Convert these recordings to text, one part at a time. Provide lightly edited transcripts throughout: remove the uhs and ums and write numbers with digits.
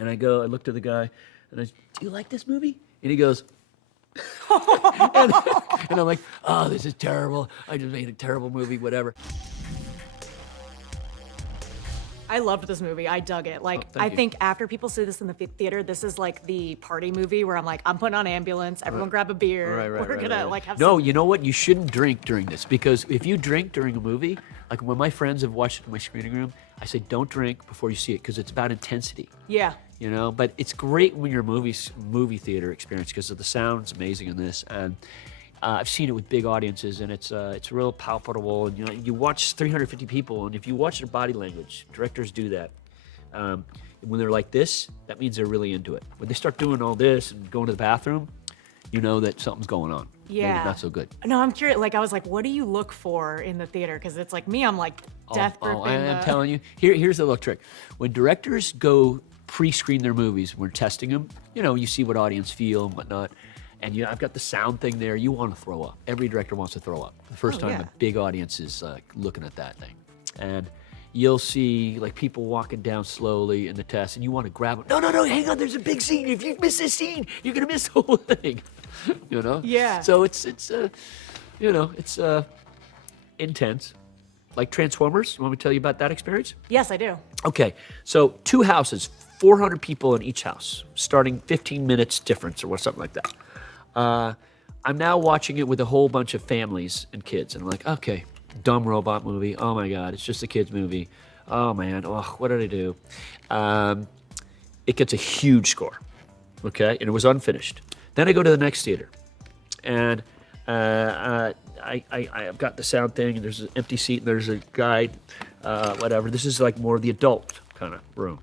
And I looked at the guy, and do you like this movie? And he goes, and I'm like, oh, this is terrible. I just made a terrible movie, whatever. I loved this movie. I dug it. Like, thank I you. think after people see this in the theater, this is like the party movie where I'm like, I'm putting on Ambulance. Everyone grab a beer. We're gonna like have No, some. you know what? You shouldn't drink during this, because if you drink during a movie, like when my friends have watched it in my screening room, I say don't drink before you see it, because it's about intensity. Yeah. You know, but it's great when your movie theater experience, because the sound's amazing in this, and I've seen it with big audiences, and it's real palpable. And you watch 350 people, and if you watch their body language, directors do that. When they're like this, that means they're really into it. When they start doing all this and going to the bathroom, you know that something's going on. Maybe Yeah. not so good. No, I'm curious. Like, I was like, what do you look for in the theater? Because it's like me, I'm like death gripping. I'm telling you. Here's the little trick. When directors go pre-screen their movies, we're testing them. You see what audience feel and whatnot. And I've got the sound thing there. You want to throw up. Every director wants to throw up. The first time yeah. a big audience is looking at that thing. And you'll see like people walking down slowly in the test, and you want to grab them. No, hang on. There's a big scene. If you miss this scene, you're gonna miss the whole thing. Yeah. So it's intense. Like Transformers. You want me to tell you about that experience? Yes, I do. Okay, so 2 houses, 400 people in each house, starting 15 minutes difference or something like that. I'm now watching it with a whole bunch of families and kids, and I'm like, okay, dumb robot movie. Oh my God, it's just a kid's movie. Oh man, what did I do? It gets a huge score, okay, and it was unfinished. Then I go to the next theater, and I've got the sound thing, and there's an empty seat, and there's a guide, whatever. This is like more of the adult kind of room.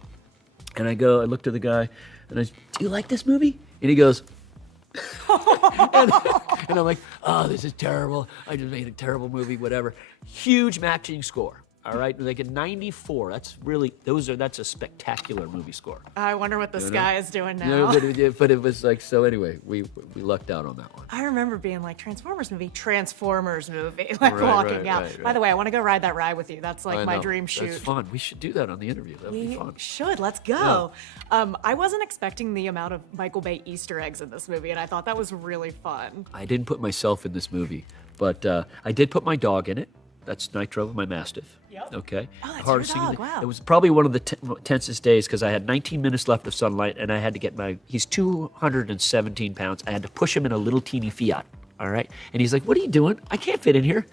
And I looked at the guy, and do you like this movie? And he goes, and I'm like, oh, this is terrible. I just made a terrible movie, whatever. Huge matching score. All right, like a 94. That's a spectacular movie score. I wonder what the sky is doing now. No, but it was like, so anyway, we lucked out on that one. I remember being like, Transformers movie, like Right, walking out. right. By the way, I want to go ride that ride with you. That's like I my know. dream shoot. That's fun. We should do that on the interview. That would be We fun. should. Let's go. I wasn't expecting the amount of Michael Bay Easter eggs in this movie, and I thought that was really fun. I didn't put myself in this movie, but I did put my dog in it. That's Nitro, my Mastiff. Yep. Okay. Oh, that's Hardest your thing dog, wow. It was probably one of the tensest days, because I had 19 minutes left of sunlight, and I had to get he's 217 pounds. I had to push him in a little teeny Fiat. All right. And he's like, what are you doing? I can't fit in here.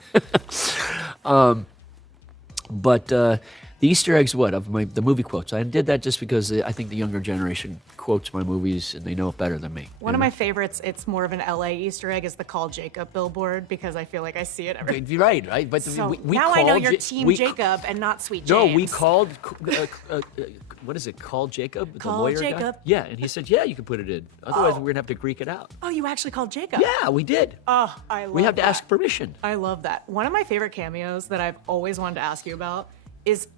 But the Easter eggs, of the movie quotes. I did that just because I think the younger generation quotes my movies, and they know it better than me. One of my favorites, it's more of an LA Easter egg, is the Call Jacob billboard, because I feel like I see it every. You're right. But So we now I know called you're Ja- Team we- Jacob and not Sweet No, James. we called, what is it, called Jacob? Call the lawyer Jacob. guy? Yeah, and he said, yeah, you can put it in. Otherwise, we're going to have to Greek it out. Oh, you actually called Jacob? Yeah, we did. Oh, I love We have to that. ask permission. I love that. One of my favorite cameos that I've always wanted to ask you about is,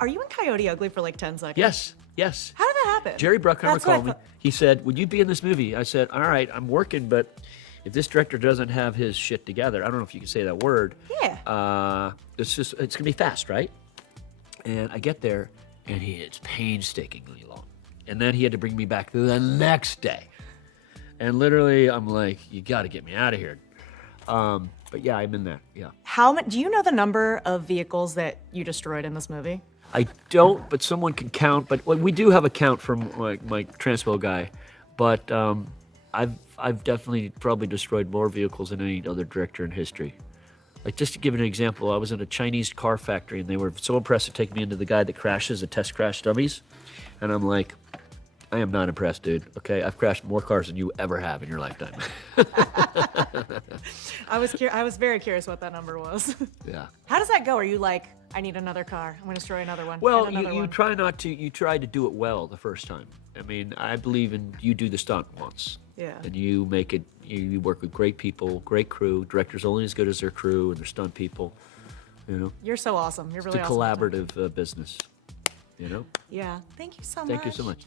are you in Coyote Ugly for like 10 seconds? Yes. How did that happen? Jerry Bruckheimer That's what I called me. thought. He said, would you be in this movie? I said, all right, I'm working, but if this director doesn't have his shit together, I don't know if you can say that word. Yeah. It's going to be fast, right? And I get there, and it's painstakingly long. And then he had to bring me back the next day. And literally, I'm like, you got to get me out of here. But yeah, I'm in that, yeah. Do you know the number of vehicles that you destroyed in this movie? I don't, but someone can count. But we do have a count from my Transpo guy. But I've definitely probably destroyed more vehicles than any other director in history. Like, just to give an example, I was in a Chinese car factory, and they were so impressed to take me into the guy that crashes the test crash dummies. And I'm like, I am not impressed, dude. Okay, I've crashed more cars than you ever have in your lifetime. I was very curious what that number was. Yeah. How does that go? Are you like, I need another car, I'm going to destroy another one? Well, and another you one. try not to. You try to do it well the first time. I mean, I believe in you do the stunt once. Yeah. And you make it. You work with great people, great crew. Directors only as good as their crew and their stunt people. You're so awesome. You're really It's a awesome. collaborative business. Yeah. Thank you so much. Thank you so much.